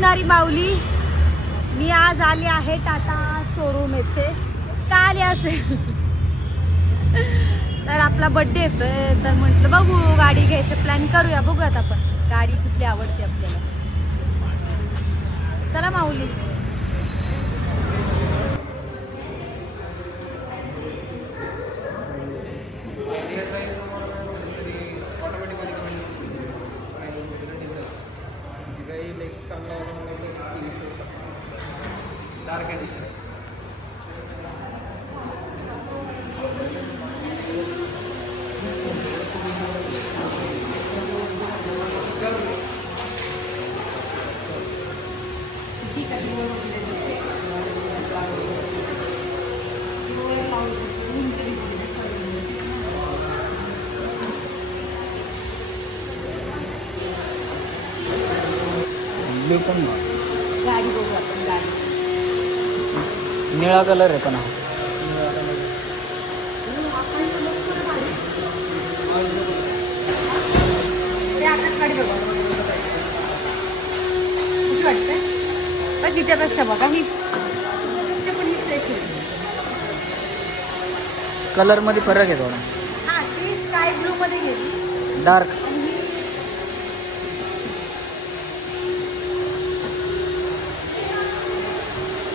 असणारी माऊली. मी आज आली आहे टाटा शोरूम येथे. का आली असेल तर आपला बड्डे येतोय तर म्हटलं बघू गाडी घ्यायचं प्लॅन करूया. बघूयात आपण. गाडी कुठली आवडते आपल्याला. चला माऊली. ब्ल्यू पण ना गाडी बघू आपण गाडी. निळा कलर आहे पण हा. गाडी बघू कशी वाटते पण तिच्यापेक्षा बघा ही. कलरमध्ये फरक आहे थोडा. हा ती स्काय ब्लू मध्ये गेली. डार्क. आणि ही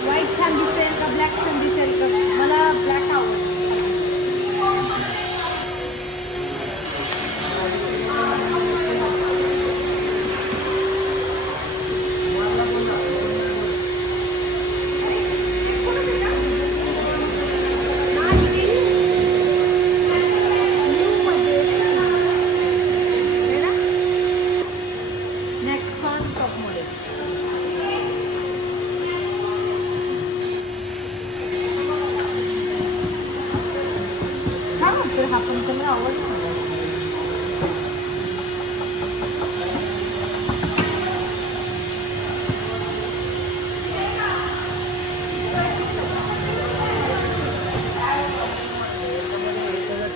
व्हाईट छान दिसेल का ब्लॅक छान दिसेल का मला ब्लॅक आवडतं Nexon top model. छान वाटतोय हा पण कलर आवडला मला.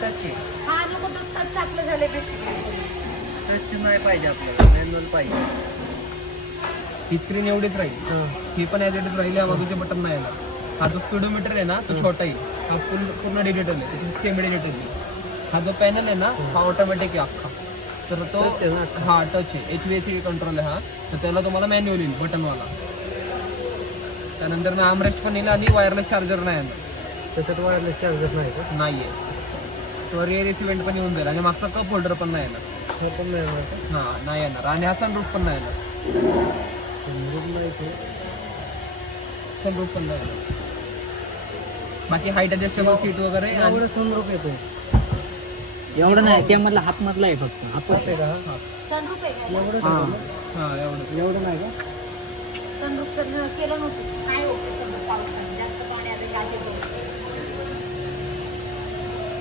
टच आहे हा नको तर टच टाकलं झाले बेसिकली टच नाही पाहिजे आपल्याला मॅन्युअल पाहिजे. ही स्क्रीन एवढीच राहील. ही. पण ॲज इट इज राहील या बाजूचे बटन नाही येणार. हा जो स्पीडोमीटर आहे ना तो छोटा येईल. हा पूर्ण पूर्ण डिजिटल आहे. त्याची सेमी डिजिटल आहे हा जो पॅनल आहे ना हा. ऑटोमॅटिक आहे अख्खा. तर तो हा टच आहे. H V S C control आहे हा. तर त्याला तुम्हाला मॅन्युअल येईल बटनवाला त्यानंतर ना आमरेस्ट पण येईल आणि वायरलेस चार्जर नाही येणार. त्याच्यात वायरलेस चार्जर नाही का? नाही आहे तो रिअर इव्हेंट पण येऊन जाईल आणि मागचा कप होल्डर पण नाही येणार. हो पण नाही येणार का? हा नाही येणार. आणि हा सनरूफ पण नाही येणार. समजून नाही सनरूफ पण नाही येणार. बाकी हाईट ॲडजस्टेबल सीट वगैरे आणि एवढं समरूप येतो एवढं नाही त्या मधला हाफ मधला आहे फक्त. हाफच आहे का? सनरूप आहे. का एवढं हा हा एवढं एवढं नाही का? सनरूप तर केलं नव्हतं. काय होतं? पावसाने जास्त पाणी आलं गाडी बघ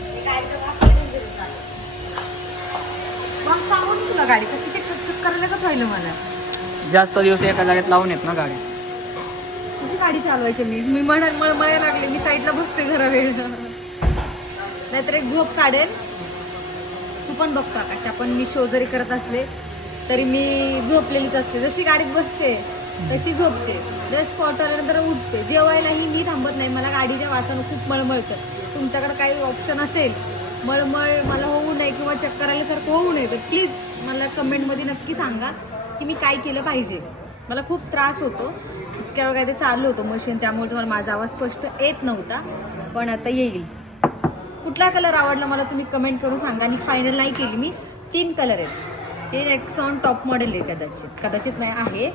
ते काय तर आपण घेऊन गेलो चालेल. मग सांगू ना तुला गाडीचं. किती चेक करायला का पाहिलं मला? जास्त दिवस एका जागेत लावून येत ना गाडी. कशी गाडी चालवायची मी. मी म्हणा मळमळायला लागले. मी साईडला बसते जरा वेळ. नाहीतर एक झोप काढेल. तू पण बघ का कशा पण मी शो जरी करत असले तरी मी झोपलेलीच असते. जशी गाडीत बसते तशी झोपते. जर स्पॉट आल्यानंतर उठते. जेवायलाही मी थांबत नाही. मला गाडीच्या वासानं खूप मळमळतं तुमच्याकडे काही ऑप्शन असेल मळमळ मला होऊ नये किंवा चक्कर आल्यासारखं होऊ नये. तर प्लीज मला कमेंटमध्ये नक्की सांगा की मी काय केलं पाहिजे. मला खूप त्रास होतो. इतक्या वेळ काय ते चालू होतं मशीन त्यामुळे तुम्हाला माझा आवाज स्पष्ट येत नव्हता. पण आता येईल. कुठला कलर आवडला मला तुम्ही कमेंट करून सांगा. आणि फायनल नाही केली मी. तीन कलर आहेत. हे नेक्सॉन टॉप मॉडेल आहे कदाचित. कदाचित नाही आहे.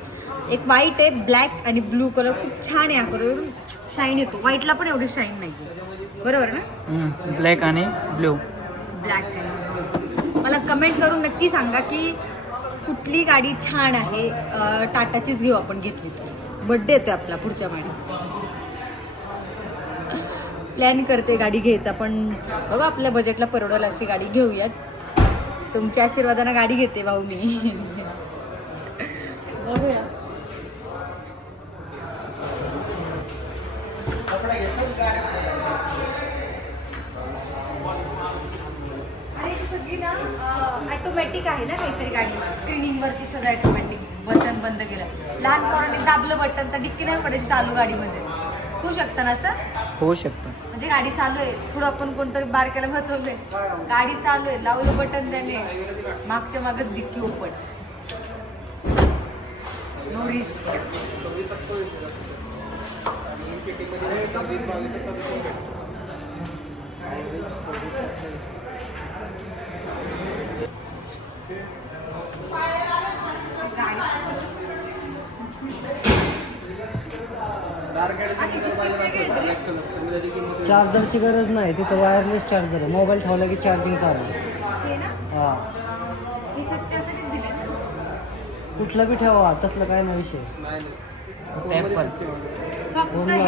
एक व्हाईट आहे ब्लॅक आणि ब्लू कलर खूप छान आहे हा शाईन येतो. व्हाईटला पण एवढी शाईन नाही बरोबर ना? ब्लॅक आणि ब्ल्यू ब्लॅक. मला कमेंट करून नक्की सांगा की कुठली गाडी छान आहे अं, टाटाचीच घेऊ आपण घेतली तर. बड्डे येतोय आपला पुढच्या महिन्यात प्लॅन करते गाडी घ्यायचा पण बघा आपल्या बजेटला परवडेल अशी गाडी घेऊयात. तुमच्या आशीर्वादानं गाडी घेते भाऊ मी. बघूया अरे ती सगळी ना ऑटोमॅटिक आहे ना काहीतरी गाडी. स्क्रीनिंग वरती सगळं ऑटोमॅटिक बटन बंद केलं. लहान पोरांनी दाबलं बटन तर डिक्की नाही पडायची चालू गाडीमध्ये. होऊ शकतं ना सर? होऊ शकतं. म्हणजे गाडी चालू आहे. थोडं आपण कोणतरी बारक्याला बसवलंय. गाडी चालू आहे. लावलं बटन त्याने. मागच्या मागच डिक्की ओपन. नो रिस्क चार्जरची गरज नाही तिथं वायरलेस चार्जर आहे. मोबाईल ठेवला की चार्जिंग चालू. हे हा. हे कुठलं बी ठेवा तसलं काय नाही विषय. हे-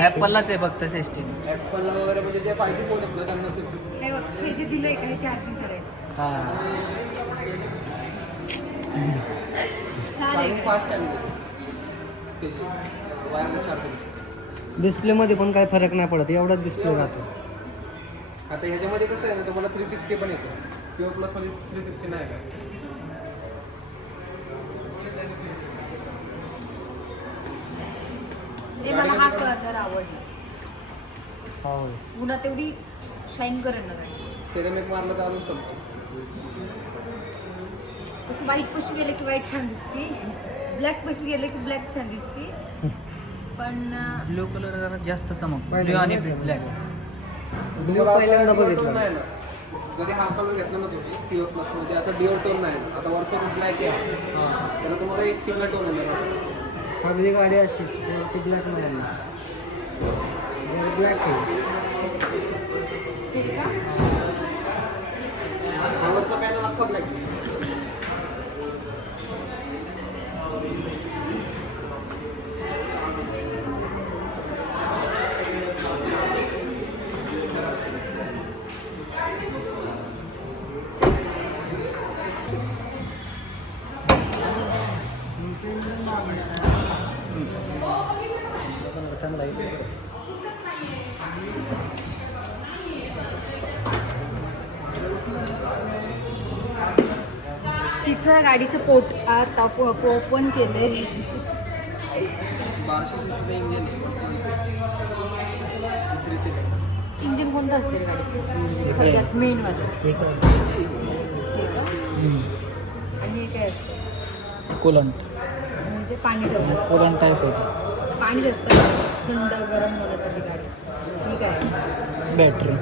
ॲपललाच आहे फक्त सिस्टीम ऍपलला वगैरे म्हणजे जे फायदे फोन आहेत ना त्यांना system. हे बघ, हे जे दिलंय का हे चार्जिंग डिस्प्लेमध्ये पण काही फरक नाही पडत एवढाच डिस्प्ले राहतो. आता ह्याच्यामध्ये कसं आहे ना तुम्हाला थ्री सिक्स्टी पण येतं. किंवा प्लसमध्ये थ्री सिक्स्टी नाही का हे मला हा कलर आवडला. हो. पुन्हा तेवढी शाईन करेल ना सेरेमिक मारलं तर अजून संपतं. असं वाईट पशी गेले की वाईट छान दिसते. ब्लॅक पशी गेले की ब्लॅक छान दिसते. पण अं, ब्लू कलर जरा जास्त चमकतो. ब्ल्यू आणि. ब्लॅक ब्लू पहिल्यांदा डिओ बघितलं. टोन नाही ना. जरी हा कलर घेतला ना तुम्ही पीओ प्लसमध्ये. असं डिओ टोन नाही. आता वरचा ब्लॅक आहे. त्याला तुम्हाला एक सिंगल टोन येणार सगळी गाडी अशी ब्लॅक नाही ब्लॅक आहे. हा वरचा पॅनल अख्खा ब्लॅक तिचं गाडीचं पोट आता ओपन केलंय बारशे सीसीचं इंजिन आहे इंजिन कोणतं असते गाडीचं? सगळ्यात मेन वालं. ठीक आहे का? आणि काय असतं? कुलंट. म्हणजे पाणी ठेवलं कुलंट टाईप होतं. पाणी असतं. थंड गरम होण्यासाठी गाडी. ठीक आहे. बॅटरी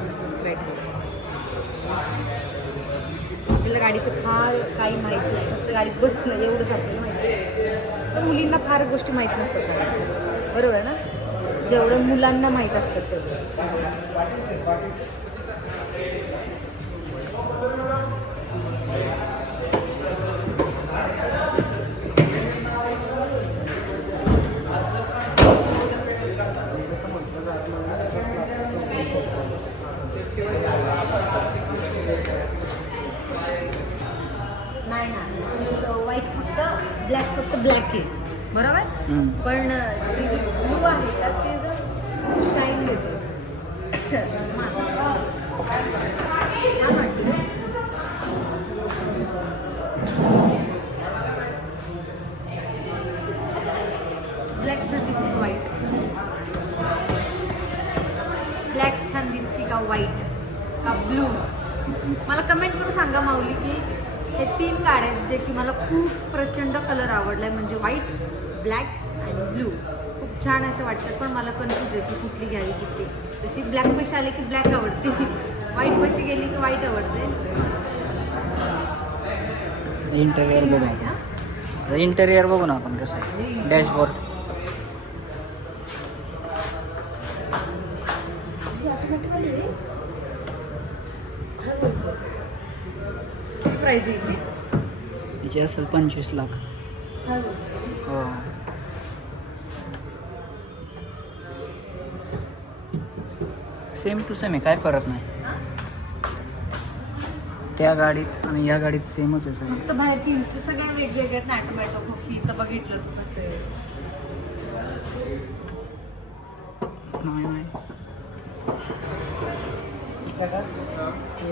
गाडीचं फार काही माहिती नाही. फक्त गाडीत बसणं एवढंच आपल्याला माहिती आहे. पण मुलींना फार गोष्टी माहीत नसतात बरोबर ना? जेवढं मुलांना माहीत असतात तेवढं. बरोबर. पण ते जे ब्लू आहे का ते जर शाईन देतो? ब्लॅक छान दिसते व्हाईट ब्लॅक छान दिसते का व्हाईट का ब्लू मला कमेंट करून सांगा माऊली की हे तीन गाड्या आहेत जे की मला खूप प्रचंड कलर आवडलाय म्हणजे व्हाईट ब्लॅक आणि ब्लू खूप छान असं वाटतं पण मला कन्फ्यूज आहे की कुठली घ्यावी कुठली. तशी ब्लॅक पैसे आले की ब्लॅक आवडते. व्हाईट पैसे गेली की व्हाईट आवडते. इंटेरियर बघू. इंटेरियर बघू ना आपण कसं डॅशबोर्ड किती प्राईज यायची. हिची असेल पंचवीस लाख. हो. सेम टू सेम आहे काय फरक नाही. त्या गाडीत आणि या गाडीत सेमच आहे सगळं फक्त बाहेरची इंट- सगळ्या वेगवेगळ्या आहेत ना टोमॅटो खोकी तर बघितलं तू कसं आहे. नाही. नाही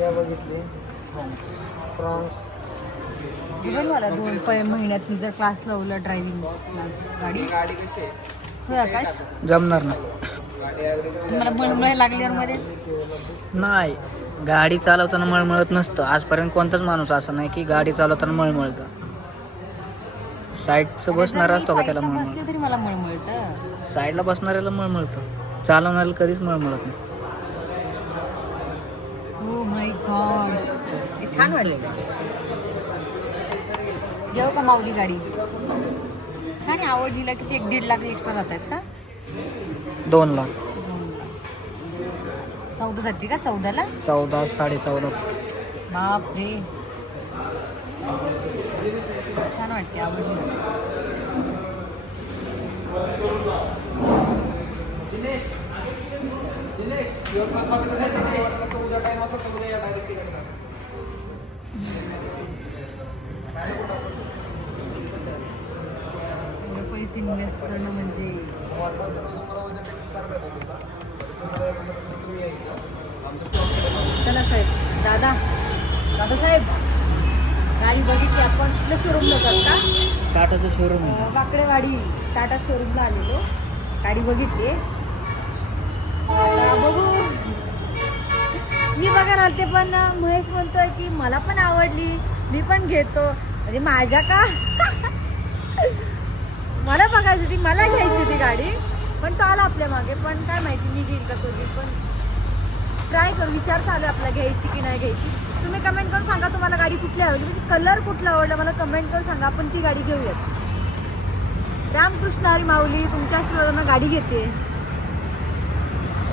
या बघितले. प्रॉन्स जमेल मला दोन प- महिन्यात मी जर क्लास लावलं ड्रायव्हिंग क्लास गाडी. गाडी होय आकाश? जमणार ना मला बनवायला लागल्यावर मध्येच नाही गाडी चालवताना मळमळत नसतं. आजपर्यंत कोणताच माणूस असं नाही की गाडी चालवताना मळमळतं. साईडचं बसणार असतो का त्याला साईडला मळमळ? बसले तरी मला मळमळतं. साईडला बसणाऱ्याला मळमळतं. चालवणाऱ्याला कधीच मळमळत नाही. माय गॉड हे छान वाटलं घेऊ का माऊली गाडी? छान आवडलीला किती एक दीड लाख एक्स्ट्रा जात आहेत का? दोन लाख. चौदा जाते का? चौदाला? चौदा साडे चौदा बाप रे छान वाटते आवडली. पैसे इन्व्हेस्ट करणं म्हणजे चला साहेब. दादा. दादा साहेब. गाडी बघितली आपण. कुठल्या शोरूमला करता टाटाचं शोरूम वाकडेवाडी. टाटा शोरूमला आलेलो. गाडी बघितली. आता बघू. मी बघायला आलते पण महेश म्हणतोय की मला पण आवडली. मी पण घेतो. म्हणजे माझ्या का? मला बघायची होती मला घ्यायची होती गाडी. पण तो आला आपल्या मागे पण काय माहिती मी घेईल का तो घेईल पण ट्राय करू विचार चालू आहे आपला घ्यायची की नाही घ्यायची. तुम्ही कमेंट करून सांगा तुम्हाला गाडी कुठली आवडली. म्हणजे कलर कुठला आवडला मला कमेंट करून सांगा. आपण ती गाडी घेऊयात. रामकृष्ण हरी माऊली तुमच्या आशीर्वादानं गाडी घेते.